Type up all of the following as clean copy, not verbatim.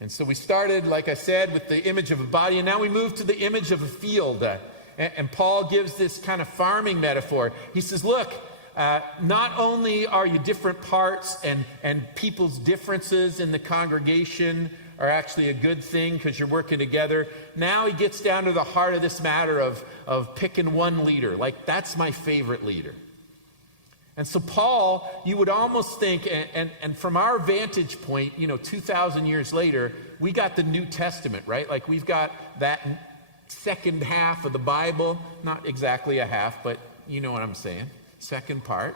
And so we started, like I said, with the image of a body, and now we move to the image of a field. And Paul gives this kind of farming metaphor. He says, look, not only are you different parts, and people's differences in the congregation are actually a good thing because you're working together. Now he gets down to the heart of this matter of picking one leader. Like, that's my favorite leader. And so Paul, you would almost think, and from our vantage point, 2,000 years later, we got the New Testament, right? Like, we've got that second half of the Bible, not exactly a half, but you know what I'm saying, second part.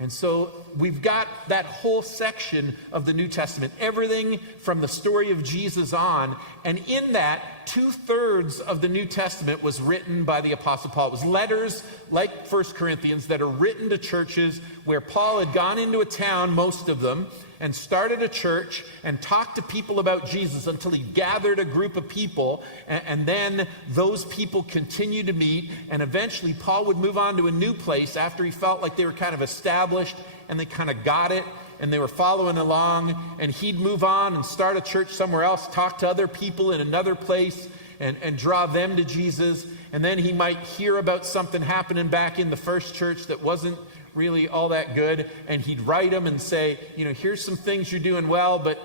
And so we've got that whole section of the New Testament, everything from the story of Jesus on. And in that, 2/3 of the New Testament was written by the Apostle Paul. It was letters like 1 Corinthians that are written to churches where Paul had gone into a town, most of them, and started a church and talked to people about Jesus until he gathered a group of people. And then those people continued to meet. And eventually Paul would move on to a new place after he felt like they were kind of established and they kind of got it and they were following along. And he'd move on and start a church somewhere else, talk to other people in another place and draw them to Jesus. And then he might hear about something happening back in the first church that wasn't really all that good, and he'd write them and say, here's some things you're doing well, but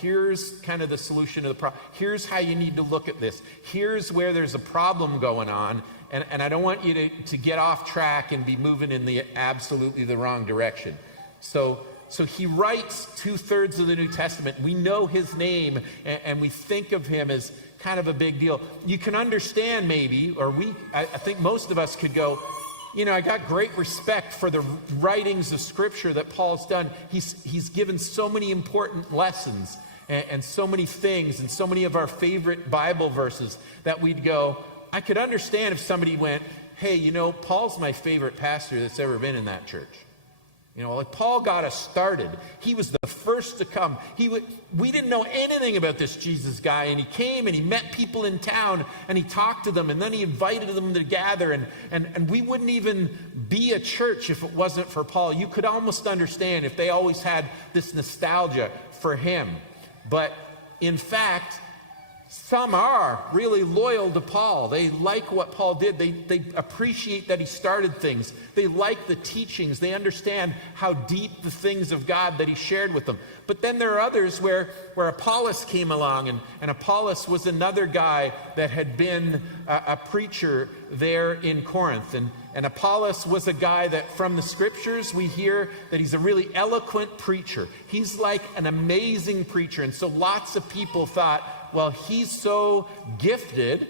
here's kind of the solution to the problem. Here's how you need to look at this. Here's where there's a problem going on, and I don't want you to get off track and be moving in the absolutely the wrong direction. So he writes 2/3 of the New Testament. We know his name, and we think of him as kind of a big deal. You can understand maybe, or I think most of us could go, I got great respect for the writings of Scripture that Paul's done. He's given so many important lessons and so many things and so many of our favorite Bible verses that we'd go, I could understand if somebody went, hey, Paul's my favorite pastor that's ever been in that church. Like Paul got us started. He was the first to come. We didn't know anything about this Jesus guy, and he came and he met people in town and he talked to them, and then he invited them to gather, and we wouldn't even be a church if it wasn't for Paul. You could almost understand if they always had this nostalgia for him. But in fact, some are really loyal to Paul. They like what Paul did. They appreciate that he started things. They like the teachings. They understand how deep the things of God that he shared with them. But then there are others where Apollos came along, and Apollos was another guy that had been a preacher there in Corinth. And Apollos was a guy that from the scriptures we hear that he's a really eloquent preacher. He's like an amazing preacher. And so lots of people thought, well, he's so gifted,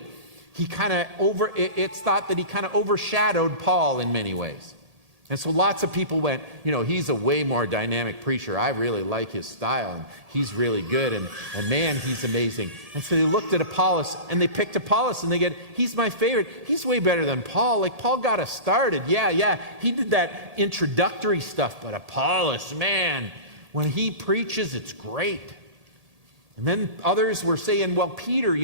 it's thought that he kind of overshadowed Paul in many ways. And so lots of people went, he's a way more dynamic preacher. I really like his style, and he's really good, and man, he's amazing. And so they looked at Apollos, and they picked Apollos, and they get, he's my favorite. He's way better than Paul. Like, Paul got us started. Yeah, he did that introductory stuff, but Apollos, man, when he preaches, it's great. And then others were saying, well, Peter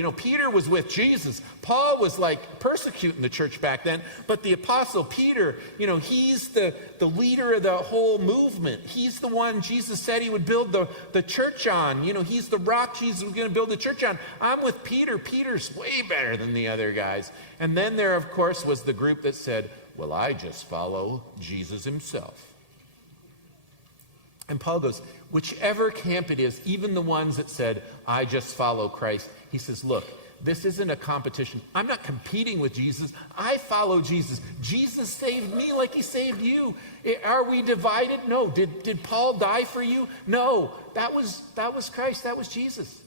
was with Jesus. Paul was like persecuting the church back then. But the apostle Peter, he's the leader of the whole movement. He's the one Jesus said he would build the church on. He's the rock Jesus was going to build the church on. I'm with Peter. Peter's way better than the other guys. And then there, of course, was the group that said, well, I just follow Jesus himself. And Paul goes, whichever camp it is, even the ones that said, I just follow Christ, he says, look, this isn't a competition. I'm not competing with Jesus. I follow Jesus. Jesus saved me like he saved you. Are we divided? No. Did Paul die for you? No. That was Christ. That was Jesus.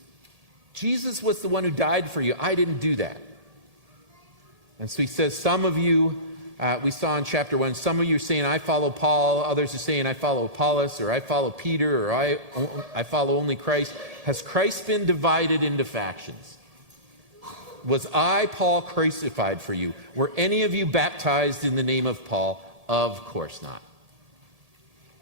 Jesus was the one who died for you. I didn't do that. And so he says, some of you, we saw in chapter 1, some of you are saying, I follow Paul. Others are saying, I follow Apollos, or I follow Peter, or I follow only Christ. Has Christ been divided into factions? Was I, Paul, crucified for you? Were any of you baptized in the name of Paul? Of course not.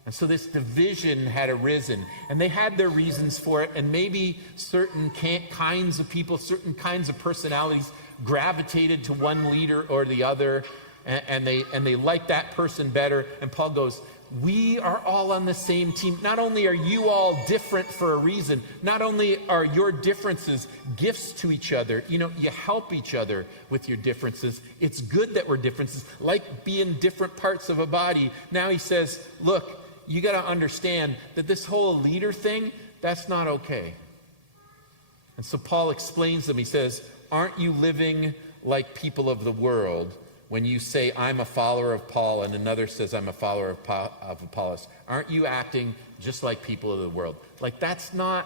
And so this division had arisen, and they had their reasons for it, and maybe certain kinds of people, certain kinds of personalities gravitated to one leader or the other, and they like that person better. And Paul goes, we are all on the same team. Not only are you all different for a reason, not only are your differences gifts to each other, you help each other with your differences. It's good that we're differences, like being different parts of a body. Now he says, look, you got to understand that this whole leader thing, that's not okay. And so Paul explains them. He says, aren't you living like people of the world when you say, I'm a follower of Paul, and another says, I'm a follower of Apollos? Aren't you acting just like people of the world? Like, that's not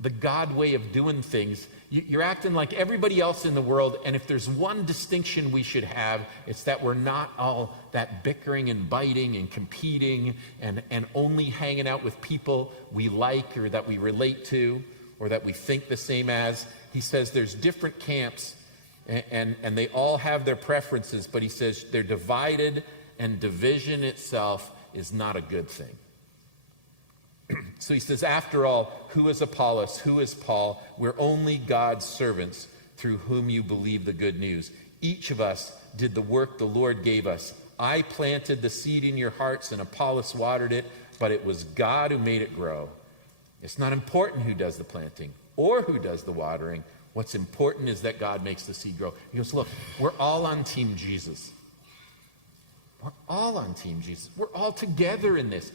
the God way of doing things. You're acting like everybody else in the world, and if there's one distinction we should have, it's that we're not all that bickering and biting and competing and only hanging out with people we like or that we relate to or that we think the same as. He says there's different camps, and they all have their preferences, but he says they're divided, and division itself is not a good thing. So he says, after all, who is Apollos? Who is Paul? We're only God's servants through whom you believe the good news. Each of us did the work the Lord gave us. I planted the seed in your hearts, and Apollos watered it, but it was God who made it grow. It's not important who does the planting or who does the watering. What's important is that God makes the seed grow. He goes, look, we're all on Team Jesus. We're all on Team Jesus. We're all together in this.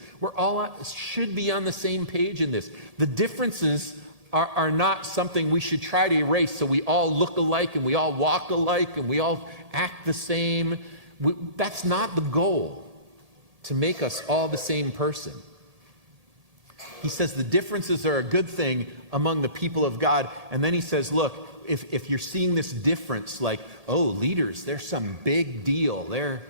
Should be on the same page in this. The differences are not something we should try to erase so we all look alike and we all walk alike and we all act the same. That's not the goal, to make us all the same person. He says the differences are a good thing among the people of God. And then he says, look, if you're seeing this difference, like, oh, leaders, they're some big deal. They're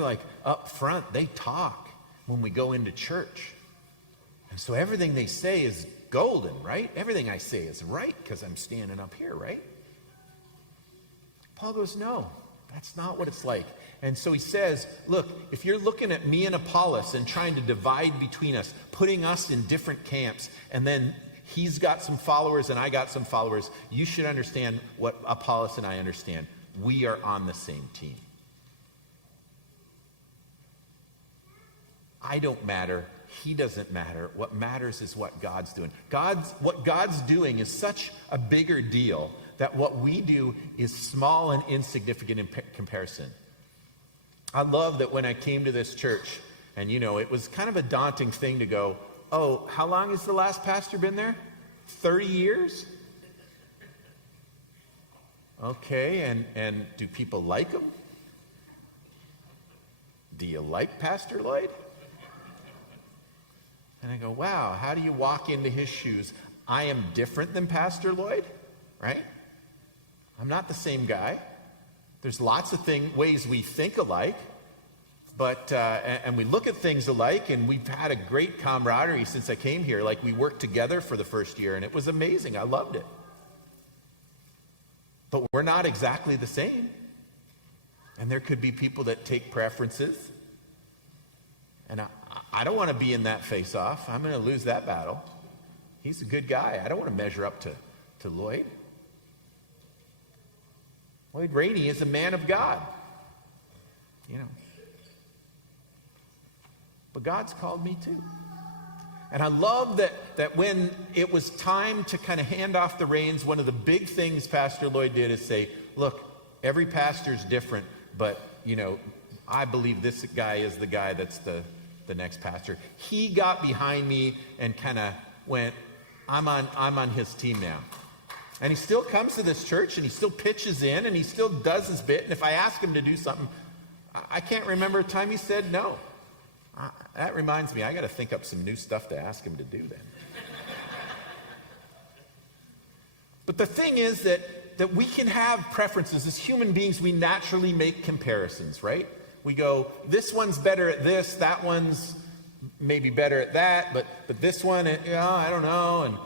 like up front. They talk when we go into church. And so everything they say is golden, right? Everything I say is right because I'm standing up here, right? Paul goes, no, that's not what it's like. And so he says, look, if you're looking at me and Apollos and trying to divide between us, putting us in different camps, and then he's got some followers and I got some followers, you should understand what Apollos and I understand. We are on the same team. I don't matter. He doesn't matter. What matters is what God's doing. What God's doing is such a bigger deal that what we do is small and insignificant in comparison. I love that when I came to this church, and it was kind of a daunting thing to go, oh, how long has the last pastor been there? 30 years? Okay, and do people like him? Do you like Pastor Lloyd? And I go, wow, how do you walk into his shoes? I am different than Pastor Lloyd, right? I'm not the same guy. There's lots of ways we think alike, but and we look at things alike, and we've had a great camaraderie since I came here. Like, we worked together for the first year, and it was amazing. I loved it. But we're not exactly the same. And there could be people that take preferences. And I don't want to be in that face-off. I'm going to lose that battle. He's a good guy. I don't want to measure up to Lloyd. Lloyd Rainey is a man of God. But God's called me too. And I love that when it was time to kind of hand off the reins, one of the big things Pastor Lloyd did is say, look, every pastor's different, but, I believe this guy is the guy that's the next pastor. He got behind me and kind of went, I'm on his team now. And he still comes to this church, and he still pitches in, and he still does his bit. And if I ask him to do something, I can't remember a time he said no. That reminds me, I got to think up some new stuff to ask him to do then. But the thing is that we can have preferences. As human beings, we naturally make comparisons, right? We go, this one's better at this, that one's maybe better at that, but this one, I don't know.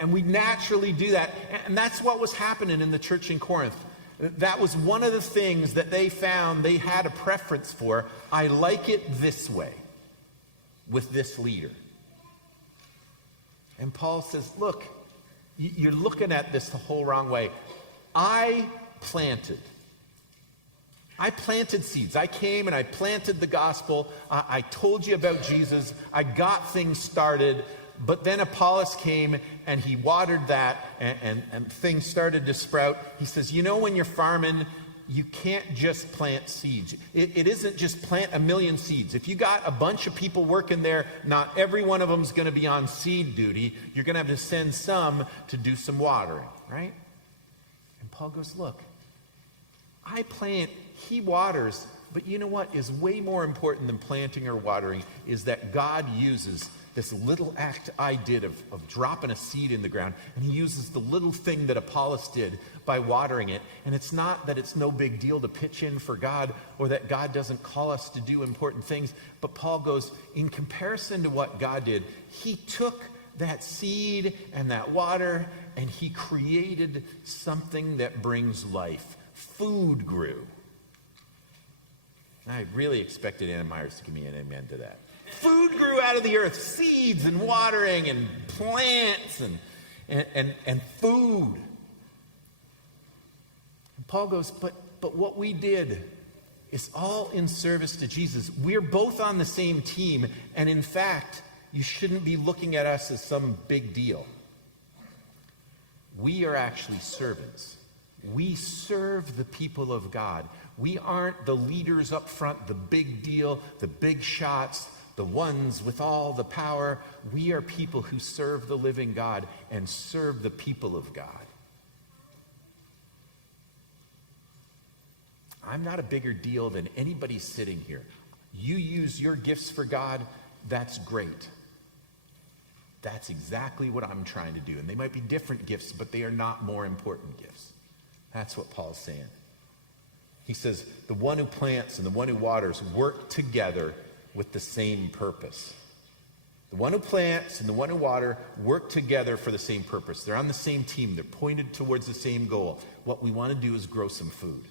And we naturally do that. And that's what was happening in the church in Corinth. That was one of the things that they found they had a preference for. I like it this way with this leader. And Paul says, look, you're looking at this the whole wrong way. I planted. I planted seeds. I came and I planted the gospel. I told you about Jesus. I got things started. But then Apollos came and he watered that and things started to sprout. He says, you know, when you're farming, you can't just plant seeds. It isn't just plant a million seeds. If you got a bunch of people working there, not every one of them is going to be on seed duty. You're going to have to send some to do some watering, right? And Paul goes, look, I plant, he waters, but you know what is way more important than planting or watering is that God uses this little act I did of dropping a seed in the ground, and he uses the little thing that Apollos did by watering it. And it's not that it's no big deal to pitch in for God or that God doesn't call us to do important things, but Paul goes, in comparison to what God did, he took that seed and that water and he created something that brings life. Food grew. I really expected Anna Myers to give me an amen to that. Food grew out of the earth, seeds and watering and plants and food. And Paul goes, but what we did is all in service to Jesus. We're both on the same team, and in fact, you shouldn't be looking at us as some big deal. We are actually servants. We serve the people of God. We aren't the leaders up front, the big deal, the big shots, the ones with all the power. We are people who serve the living God and serve the people of God. I'm not a bigger deal than anybody sitting here. You use your gifts for God, that's great. That's exactly what I'm trying to do. And they might be different gifts, but they are not more important gifts. That's what Paul's saying. He says, the one who plants and the one who waters work together with the same purpose. The one who plants and the one who water work together for the same purpose. They're on the same team. They're pointed towards the same goal. What we want to do is grow some food.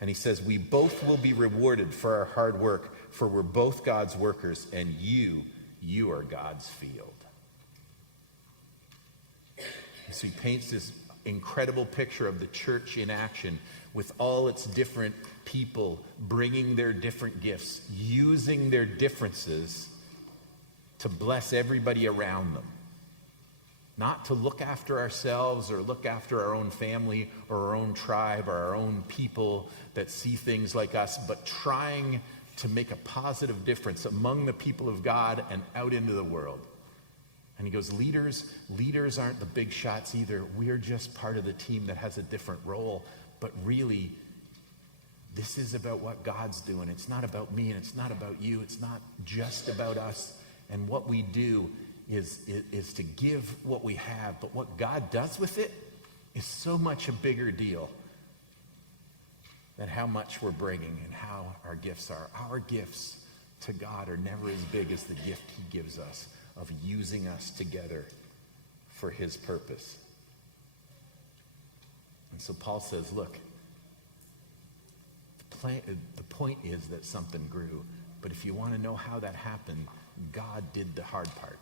And he says, we both will be rewarded for our hard work, for we're both God's workers, and you are God's field. And so he paints this incredible picture of the church in action with all its different people bringing their different gifts, using their differences to bless everybody around them. Not to look after ourselves or look after our own family or our own tribe or our own people that see things like us, but trying to make a positive difference among the people of God and out into the world. And he goes, leaders aren't the big shots either. We're just part of the team that has a different role. But really, this is about what God's doing. It's not about me and it's not about you. It's not just about us. And what we do is to give what we have. But what God does with it is so much a bigger deal than how much we're bringing and how our gifts are. Our gifts to God are never as big as the gift he gives us of using us together for his purpose. And so Paul says, look, the point is that something grew, but if you want to know how that happened, God did the hard part.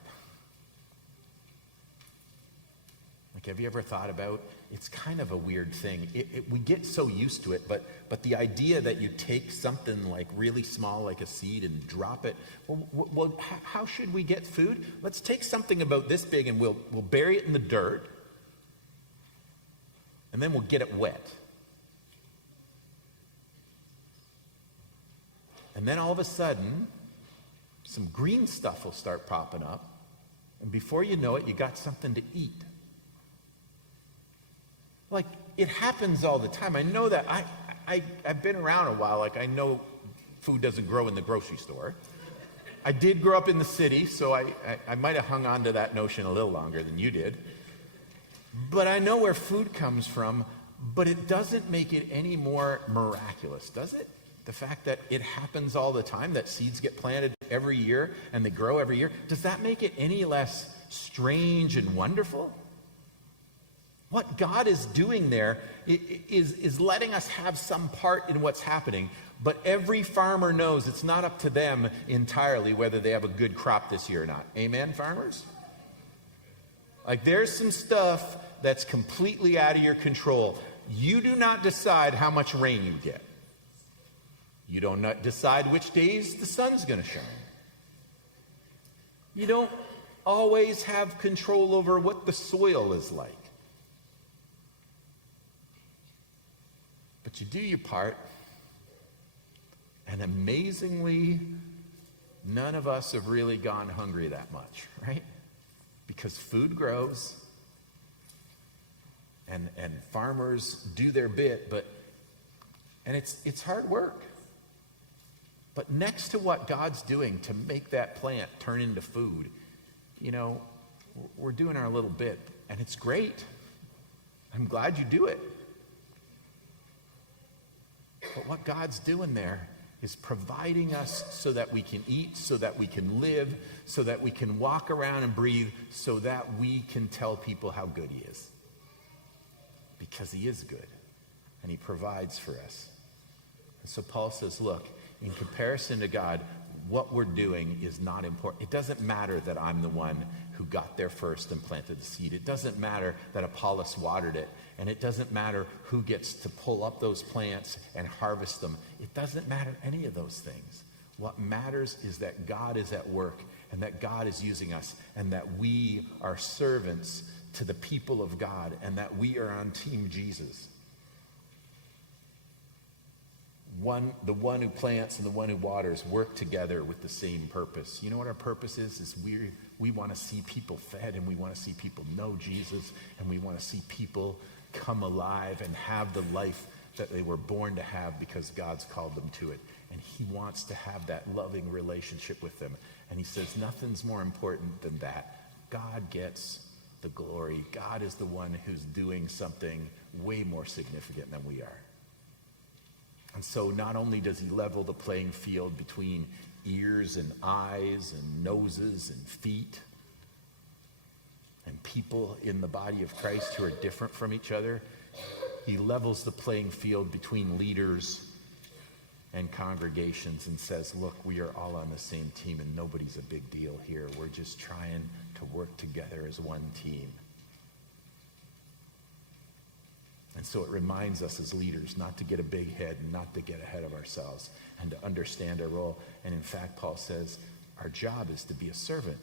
Like, have you ever thought about, it's kind of a weird thing. We get so used to it, but the idea that you take something like really small, like a seed, and drop it, well, how should we get food? Let's take something about this big and we'll bury it in the dirt, and then we'll get it wet. And then all of a sudden, some green stuff will start popping up, and before you know it, you got something to eat. Like, it happens all the time. I know that. I've been around a while. Like, I know food doesn't grow in the grocery store. I did grow up in the city, so I might have hung on to that notion a little longer than you did. But I know where food comes from, but it doesn't make it any more miraculous, does it? The fact that it happens all the time, that seeds get planted every year and they grow every year, does that make it any less strange and wonderful? What God is doing there is letting us have some part in what's happening, but every farmer knows it's not up to them entirely whether they have a good crop this year or not. Amen, farmers? Like, there's some stuff that's completely out of your control. You do not decide how much rain you get. You don't decide which days the sun's going to shine. You don't always have control over what the soil is like. But you do your part. And amazingly, none of us have really gone hungry that much, right? Because food grows and farmers do their bit, and it's hard work. But next to what God's doing to make that plant turn into food, we're doing our little bit, and it's great. I'm glad you do it. But what God's doing there is providing us so that we can eat, so that we can live, so that we can walk around and breathe, so that we can tell people how good he is. Because he is good, and he provides for us. And so Paul says, look, in comparison to God, what we're doing is not important. It doesn't matter that I'm the one who got there first and planted the seed. It doesn't matter that Apollos watered it. And it doesn't matter who gets to pull up those plants and harvest them. It doesn't matter any of those things. What matters is that God is at work and that God is using us and that we are servants to the people of God and that we are on Team Jesus. The one who plants and the one who waters work together with the same purpose. You know what our purpose is? Is we want to see people fed, and we want to see people know Jesus, and we want to see people come alive and have the life that they were born to have because God's called them to it. And he wants to have that loving relationship with them. And he says nothing's more important than that. God gets the glory. God is the one who's doing something way more significant than we are. And so not only does he level the playing field between ears and eyes and noses and feet and people in the body of Christ who are different from each other, he levels the playing field between leaders and congregations and says, look, we are all on the same team and nobody's a big deal here. We're just trying to work together as one team. And so it reminds us as leaders not to get a big head and not to get ahead of ourselves and to understand our role. And in fact, Paul says, our job is to be a servant.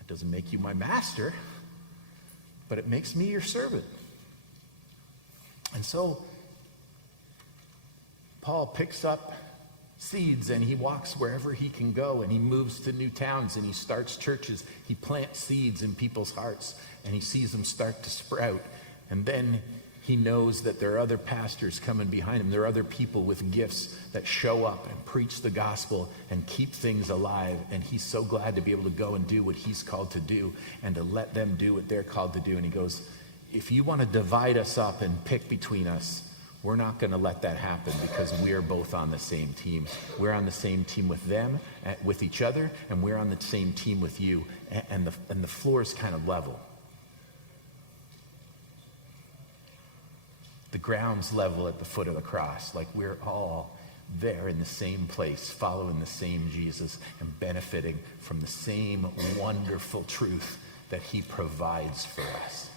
It doesn't make you my master, but it makes me your servant. And so Paul picks up seeds and he walks wherever he can go, and he moves to new towns and he starts churches. He plants seeds in people's hearts and he sees them start to sprout. And then he knows that there are other pastors coming behind him. There are other people with gifts that show up and preach the gospel and keep things alive. And he's so glad to be able to go and do what he's called to do and to let them do what they're called to do. And he goes, if you want to divide us up and pick between us, we're not going to let that happen because we're both on the same team. We're on the same team with them, with each other, and we're on the same team with you. And the floor is kind of level. The ground's level at the foot of the cross. Like we're all there in the same place, following the same Jesus and benefiting from the same wonderful truth that he provides for us.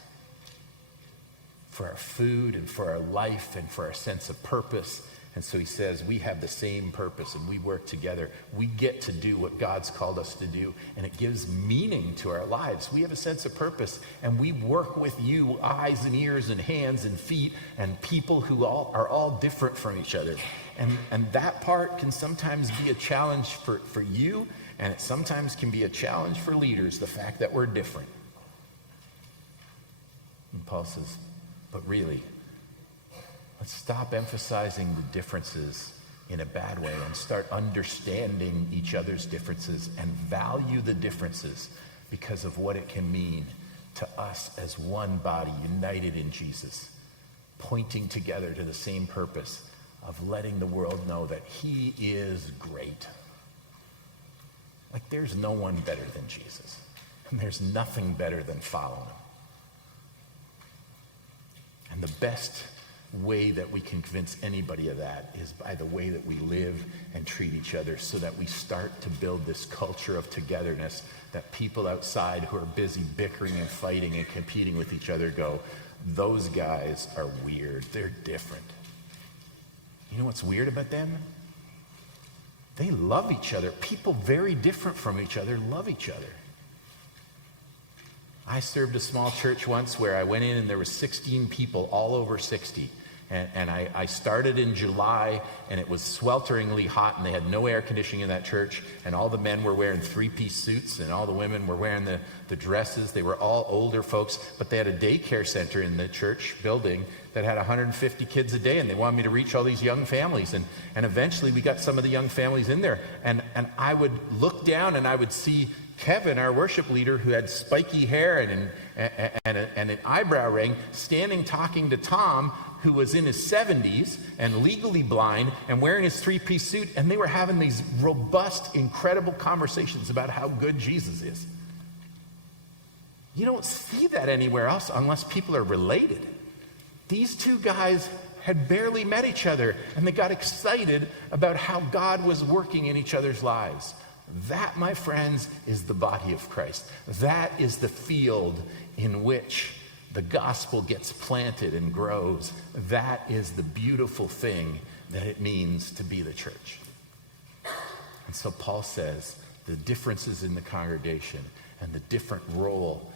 For our food and for our life and for our sense of purpose. And so he says we have the same purpose and we work together. We get to do what God's called us to do, and it gives meaning to our lives. We have a sense of purpose, and we work with you, eyes and ears and hands and feet and people who are all different from each other. And that part can sometimes be a challenge for you, and it sometimes can be a challenge for leaders, the fact that we're different. And Paul says, but really, let's stop emphasizing the differences in a bad way and start understanding each other's differences and value the differences because of what it can mean to us as one body united in Jesus, pointing together to the same purpose of letting the world know that he is great. Like there's no one better than Jesus, and there's nothing better than following him. And the best way that we can convince anybody of that is by the way that we live and treat each other, so that we start to build this culture of togetherness that people outside who are busy bickering and fighting and competing with each other go, those guys are weird. They're different. You know what's weird about them? They love each other. People very different from each other love each other. I served a small church once where I went in and there were 16 people, all over 60. And I started in July, and it was swelteringly hot, and they had no air conditioning in that church, and all the men were wearing three-piece suits, and all the women were wearing the dresses. They were all older folks, but they had a daycare center in the church building that had 150 kids a day, and they wanted me to reach all these young families. And eventually we got some of the young families in there, and I would look down, and I would see Kevin, our worship leader, who had spiky hair and an eyebrow ring, standing talking to Tom, who was in his 70s and legally blind and wearing his three-piece suit, and they were having these robust, incredible conversations about how good Jesus is. You don't see that anywhere else unless people are related. These two guys had barely met each other, and they got excited about how God was working in each other's lives. That, my friends, is the body of Christ. That is the field in which the gospel gets planted and grows. That is the beautiful thing that it means to be the church. And so Paul says the differences in the congregation and the different role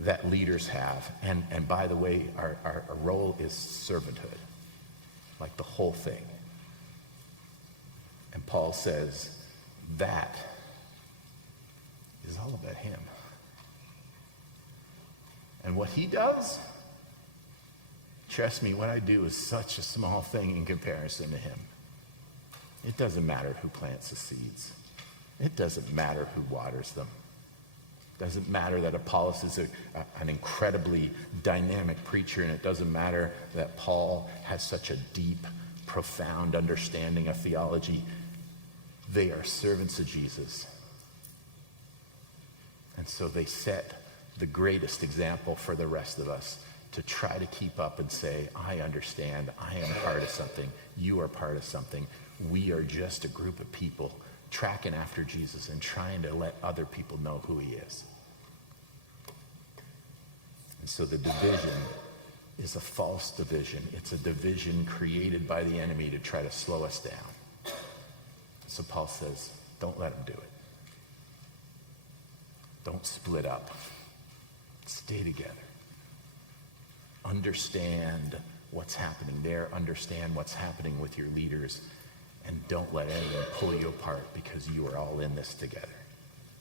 that leaders have. And by the way, our role is servanthood, like the whole thing. And Paul says that is all about him. And what he does, trust me, what I do is such a small thing in comparison to him. It doesn't matter who plants the seeds. It doesn't matter who waters them. It doesn't matter that Apollos is an incredibly dynamic preacher, and it doesn't matter that Paul has such a deep, profound understanding of theology. They are servants of Jesus. And so they set the greatest example for the rest of us to try to keep up and say, I understand, I am part of something, you are part of something. We are just a group of people tracking after Jesus and trying to let other people know who he is. And so the division is a false division. It's a division created by the enemy to try to slow us down. So Paul says, don't let him do it. Don't split up. Stay together. Understand what's happening there. Understand what's happening with your leaders. And don't let anyone pull you apart, because you are all in this together.